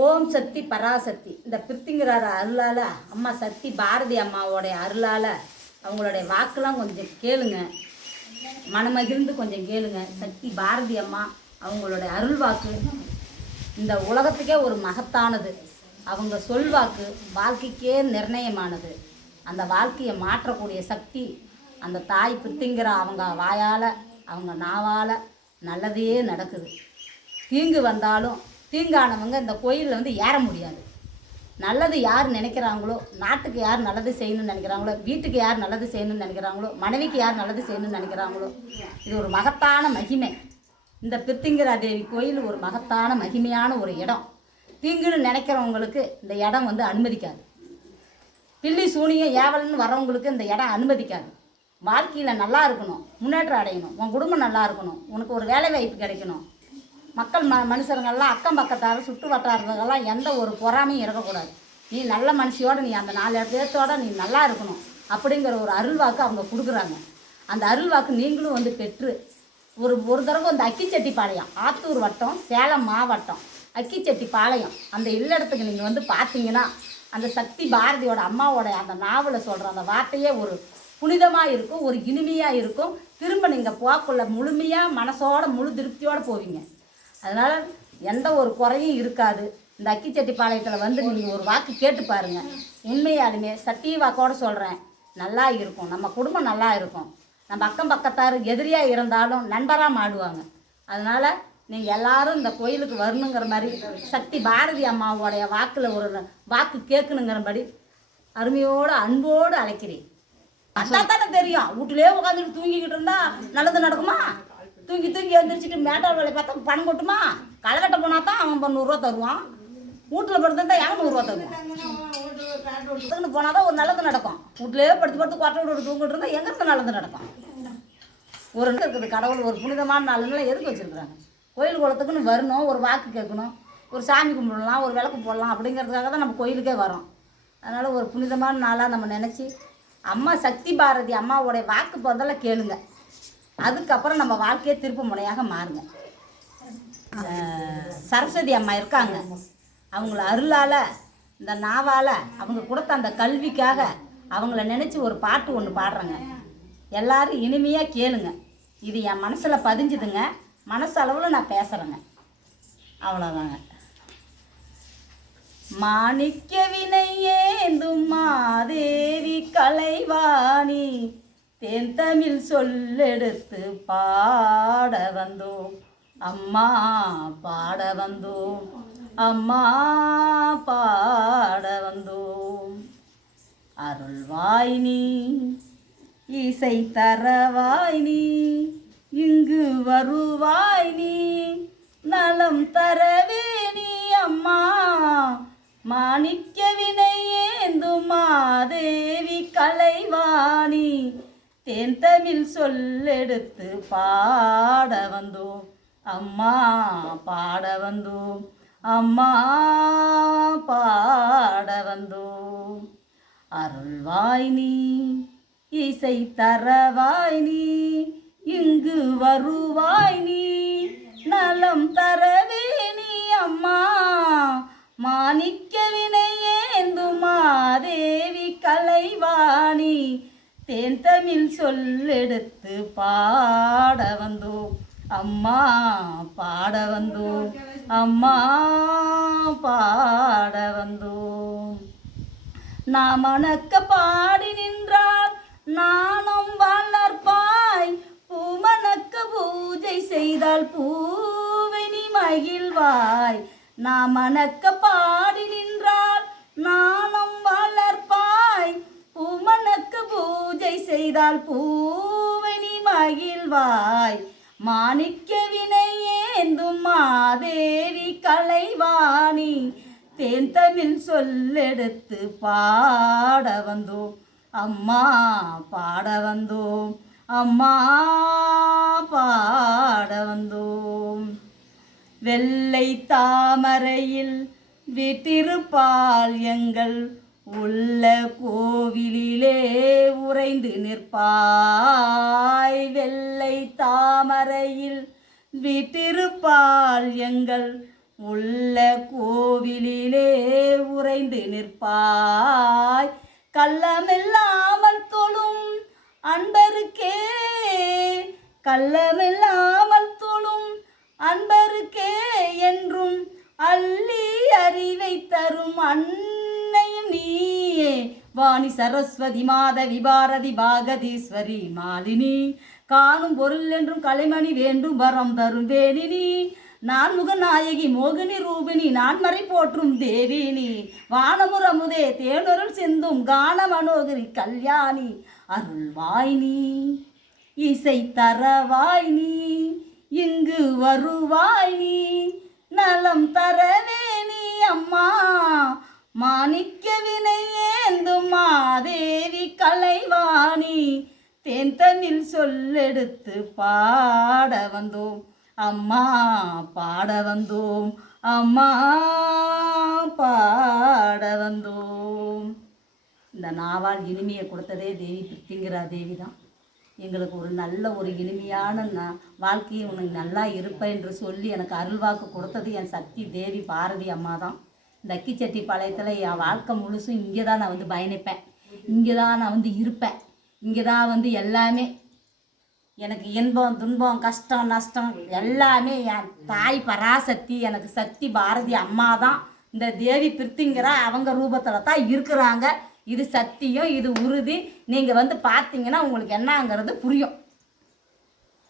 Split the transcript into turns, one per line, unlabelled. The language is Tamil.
ஓம் சக்தி பராசக்தி. இந்த பிரித்திங்கிறார அருளால் அம்மா சக்தி பாரதி அம்மாவோடைய அருளால் அவங்களுடைய வாக்கெல்லாம் கொஞ்சம் கேளுங்க. மனமகிழ்ந்து கொஞ்சம் கேளுங்க. சக்தி பாரதி அம்மா அவங்களுடைய அருள் வாக்கு இந்த உலகத்துக்கே ஒரு மகத்தானது. அவங்க சொல்வாக்கு வாழ்க்கைக்கே நிர்ணயமானது. அந்த வாழ்க்கையை மாற்றக்கூடிய சக்தி அந்த தாய் பிரித்திங்கிற அவங்க வாயால் அவங்க நாவால் நல்லதே நடக்குது. தீங்கு வந்தாலும் தீங்கானவங்க இந்த கோயிலில் வந்து ஏற முடியாது. நல்லது யார் நினைக்கிறாங்களோ நாட்டுக்கு யார் நல்லது செய்யணும்னு நினைக்கிறாங்களோ வீட்டுக்கு யார் நல்லது செய்யணும்னு நினைக்கிறாங்களோ மனைவிக்கு யார் நல்லது செய்யணும்னு நினைக்கிறாங்களோ இது ஒரு மகத்தான மகிமை. இந்த பித்திங்கிரா தேவி கோயில் ஒரு மகத்தான மகிமையான ஒரு இடம். தீங்குன்னு நினைக்கிறவங்களுக்கு இந்த இடம் வந்து அனுமதிக்காது. பில்லி சூனியம் ஏவல்னு வரவங்களுக்கு இந்த இடம் அனுமதிக்காது. வாழ்க்கையில் நல்லா இருக்கணும் முன்னேற்றம் அடையணும் உன் குடும்பம் நல்லா இருக்கணும் உனக்கு ஒரு வேலை வாய்ப்பு கிடைக்கணும். மக்கள் ம மனுஷருங்கெல்லாம் அக்கம் பக்கத்தார் சுட்டு வட்டாரத்துக்கெல்லாம் எந்த ஒரு பொறாமையும் இருக்கக்கூடாது. நீ நல்ல மனுஷியோடு நீ அந்த நாலு பேர்த்தோட நீ நல்லா இருக்கணும் அப்படிங்கிற ஒரு அருள்வாக்கு அவங்க கொடுக்குறாங்க. அந்த அருள்வாக்கு நீங்களும் வந்து பெற்று ஒரு ஒரு தடவை அந்த அக்கிச்செட்டிப்பாளையம் ஆத்தூர் வட்டம் சேலம் மாவட்டம் அக்கிச்செட்டிப்பாளையம் அந்த இல்லடத்துக்கு நீங்கள் வந்து பார்த்தீங்கன்னா அந்த சக்தி பாரதியோட அம்மாவோட அந்த நாவலை சொல்கிற அந்த வார்த்தையே ஒரு புனிதமாக இருக்கும் ஒரு இனிமையாக இருக்கும். திரும்ப நீங்கள் போக்குள்ள முழுமையாக மனசோட முழு திருப்தியோடு போவீங்க. அதனால் எந்த ஒரு குறையும் இருக்காது. இந்த அக்கிச்செட்டிப்பாளையத்தில் வந்து நீங்கள் ஒரு வாக்கு கேட்டு பாருங்கள் உண்மையாலுமே சத்திய வாக்கோட சொல்கிறேன் நல்லா இருக்கும். நம்ம குடும்பம் நல்லா இருக்கும். நம்ம அக்கம் பக்கத்தார் எதிரியாக இருந்தாலும் நண்பராக மாடுவாங்க. அதனால் நீங்கள் எல்லாரும் இந்த கோயிலுக்கு வரணுங்கிற மாதிரி சக்தி பாரதி அம்மாவோடைய வாக்கில் ஒரு வாக்கு கேட்கணுங்கிறபடி அருமையோடு அன்போடு அழைக்கிறேன். அதான் தானே தெரியும். வீட்டிலே உட்காந்துட்டு தூங்கிக்கிட்டு இருந்தால் நல்லது நடக்குமா? தூங்கி தூங்கி எழுந்திரிச்சிட்டு மேட்டார் வேலை பார்த்தா பணம் கொட்டுமா? களைக்கட்ட போனால் தான் அவன் இப்போ நூறுரூவா தருவான். வீட்டில் படுத்திருந்தா எவன் நூறுரூவா தருவான். போனால் தான் ஒரு நல்லது நடக்கும். வீட்டிலே படுத்து படுத்து கொட்டை விட்டு தூங்கிட்டு இருந்தால் எங்கிறது நல்லது நடக்கும்? ஒரு ரெண்டு இருக்குது கடவுள் ஒரு புனிதமான நாள்லாம் எதுக்கு வச்சுருக்குறாங்க? கோயில் குளத்துக்குன்னு வரணும் ஒரு வாக்கு கேட்கணும் ஒரு சாமி கும்பிடலாம் ஒரு விளக்கு போடலாம் அப்படிங்கிறதுக்காக தான் நம்ம கோயிலுக்கே வரோம். அதனால் ஒரு புனிதமான நாளாக நம்ம நினச்சி அம்மா சக்தி பாரதி அம்மாவோடைய வாக்கு பிறந்தெல்லாம் கேளுங்கள் அதுக்கப்புறம் நம்ம வாழ்க்கையை திருப்பு முனையாக மாறுங்க. சரஸ்வதி அம்மா இருக்காங்க. அவங்கள அருளால் இந்த நாவால் அவங்க கொடுத்த அந்த கல்விக்காக அவங்கள நினச்சி ஒரு பாட்டு ஒன்று பாடுறேங்க. எல்லாரும் இனிமையாக கேளுங்க. இது என் மனசில் பதிஞ்சுதுங்க. மனசளவில் நான் பேசுகிறேங்க அவ்வளோதாங்க மாணிக்க வினையேந்தும் மாதேவி கலைவாணி. தென் தமிழ் சொல்லெடுத்து பாட வந்தோம். அம்மா பாட வந்தோம். அம்மா பாட வந்தோம். அருள்வாய் நீ இசை தரவாய் நீ இங்கு வருவாய் நீ நலம் தரவே நீ அம்மா. மாணிக்க வினை ஏந்து மாதே தென் தமிழ் சொல்லெடுத்து பாட வந்தோம். அம்மா பாட வந்தோம். அம்மா பாட வந்தோம். அருள்வாய் நீ இசை தரவாய் நீ இங்கு வருவாய் நீ நலம் தரவே நீ அம்மா. மாணிக்க தேன் தமிழ் சொல்லெடுத்து பாட வந்தோம் அம்மா பாட வந்தோம் அம்மா பாட வந்தோம் நாம் அணக்க பாடி நின்றால் நானும் வளர்ப்பாய். பூமணக்க பூஜை செய்தால் பூவனி மகிழ்வாய். நாம் அணக்க பாடி நின்றால் நானும் வளர்ப்பாய் பூமணக்க பூஜை செய்தால் பூவனி மகிழ்வாய். மாணிக்க வினை ஏந்தும் மாதேவி கலைவாணி. தேன் தமிழ் சொல்லெடுத்து பாட வந்தோம். அம்மா பாட வந்தோம். அம்மா பாட வந்தோம். வெள்ளை தாமரையில் விட்டிருப்பால் எங்கள் உள்ள கோவிலிலே உறைந்து நிற்பாய் வெள்ளை தாமரையில் விட்டிருப்பாள் எங்கள். உள்ள கோவிலிலே உறைந்து நிற்பாய் கள்ளமில்லாமல் தொழும் அன்பருக்கே. கள்ளமில்லாமல் தொழும் அன்பருக்கே என்றும் அள்ளி அறிவை தரும் அன் நீயே. வாணி சரஸ்வதி மாதவி பாரதி பாகதீஸ்வரி மாலினி. காணும் பொருள் என்றும் கலைமணி வேண்டும் வரம் தரும் வேணினி. நான்முக நாயகி மோகினி ரூபினி நான்மறை போற்றும் தேவினி. வானமுரமுதே தேனொருள் சிந்தும் கான மனோகரி கல்யாணி அருள்வாய் நீ இசை தரவாய் நீ இங்கு வருவாய் நீ நலம் தரவே நீ அம்மா. மாணிக்க வினையேந்தும் மாதேவி கலைவாணி. தென் தமிழ் சொல்லெடுத்து பாட வந்தோம். அம்மா பாட வந்தோம். அம்மா பாட வந்தோம். இந்த நாவால் இனிமையை கொடுத்ததே தேவி பிரித்திங்கிறா தேவி தான். எங்களுக்கு ஒரு நல்ல ஒரு இனிமையான ந வாழ்க்கையை உனக்கு நல்லா இருப்பேன் என்று சொல்லி எனக்கு அருள்வாக்கு கொடுத்தது என் சக்தி தேவி பாரதி அம்மா தான். இந்த அக்கிச்சட்டி பாளையத்தில் என் வாழ்க்கை முழுசும் இங்கே தான் நான் வந்து பயணிப்பேன். இங்கே தான் நான் வந்து இருப்பேன். இங்கே தான் வந்து எல்லாமே எனக்கு இன்பம் துன்பம் கஷ்டம் நஷ்டம் எல்லாமே என் தாய் பராசக்தி எனக்கு சக்தி பாரதி அம்மா தான் இந்த தேவி பிரித்திங்கிற அவங்க ரூபத்தில் தான் இருக்கிறாங்க. இது சத்தியம் இது உறுதி. நீங்கள் வந்து பார்த்தீங்கன்னா உங்களுக்கு என்னங்கிறது புரியும்.